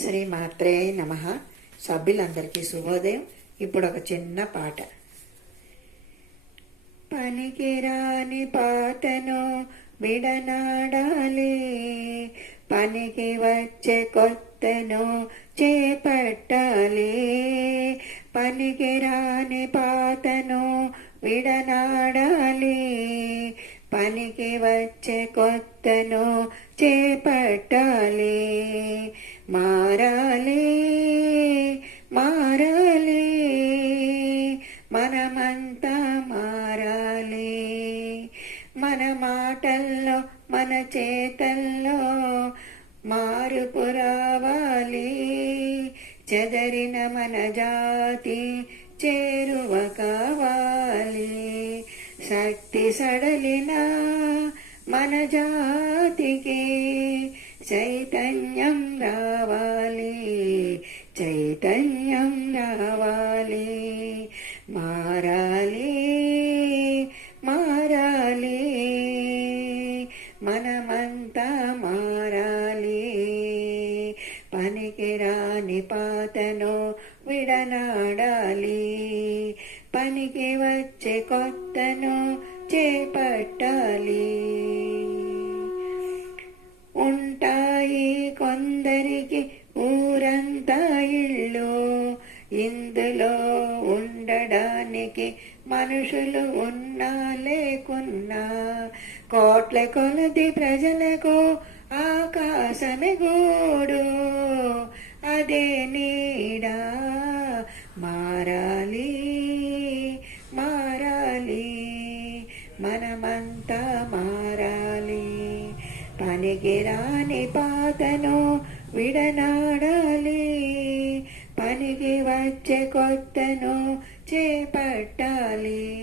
శ్రీ మాత్రే నమ. సభ్యులందరికీ శుభోదయం. ఇప్పుడు ఒక చిన్న పాట. పనికిరాని పాటను విడనాడాలి. పనికి వచ్చే కొత్తను చేపట్టాలి. పనికిరాని పాతను విడనాడాలి. పనికి వచ్చే కొత్తను చేపట్టాలి. మారాలి మారాలి మనమంతా మారాలి. మన మాటల్లో మన చేతల్లో మార్పు రావాలి. చెదరిన మన జాతి చేరువ కావాలి. శక్తి సడలిన మన జాతికి చైతన్యం రావాలి చైతన్యం రావాలి. మారాలి మారాలి మనమంతా మారాలి. పనికిరాని పాతను విడనాడాలి పనికి వచ్చే కొత్తను చేపట్టాలి. ఉండడానికి మనుషులు ఉన్నా లేకున్నా కోట్ల కొలది ప్రజలకు ఆకాశమే గూడు. అదే నీడా మారాలి మారాలి మనమంతా మారాలి. పనికిరాని పాతను విడనాడాలి. కొత్తను చేపట్టాలి.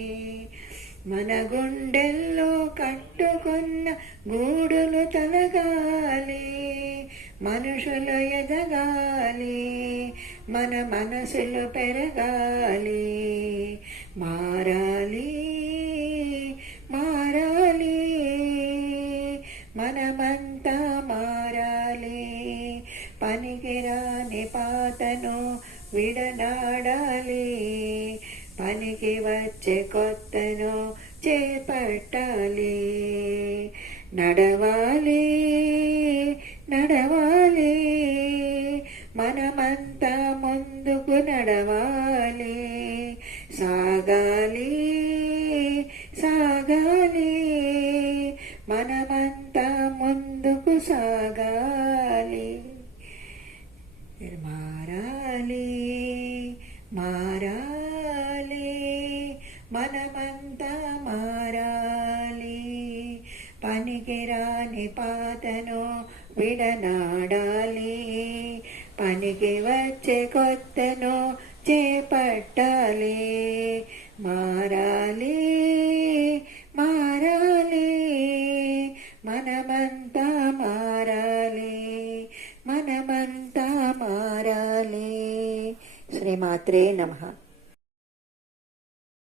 మన గుండెల్లో కట్టుకున్న గూడులు తొలగాలి. మనుషులు ఎదగాలి. మన మనసులు పెరగాలి. మారాలి మారాలి. మనమంతా మారాలి. పనికిరాని పాతను విడనాడాలి. పనికి వచ్చే కొత్తను చేపట్టాలి. నడవాలి నడవాలి. మనమంతా ముందుకు నడవాలి. సాగాలి సాగాలి. మనమంతా ముందుకు సాగాలి మారాలి మారాలి మనమంతా మారాలి. పనికిరాని పాతను విడనాడాలి. పనికి వచ్చే కొత్తను చేపట్టాలి. మారాలి మారాలి మనమంతా మారాలి. మనమంతా మారాలి శ్రీమాత్రే నమః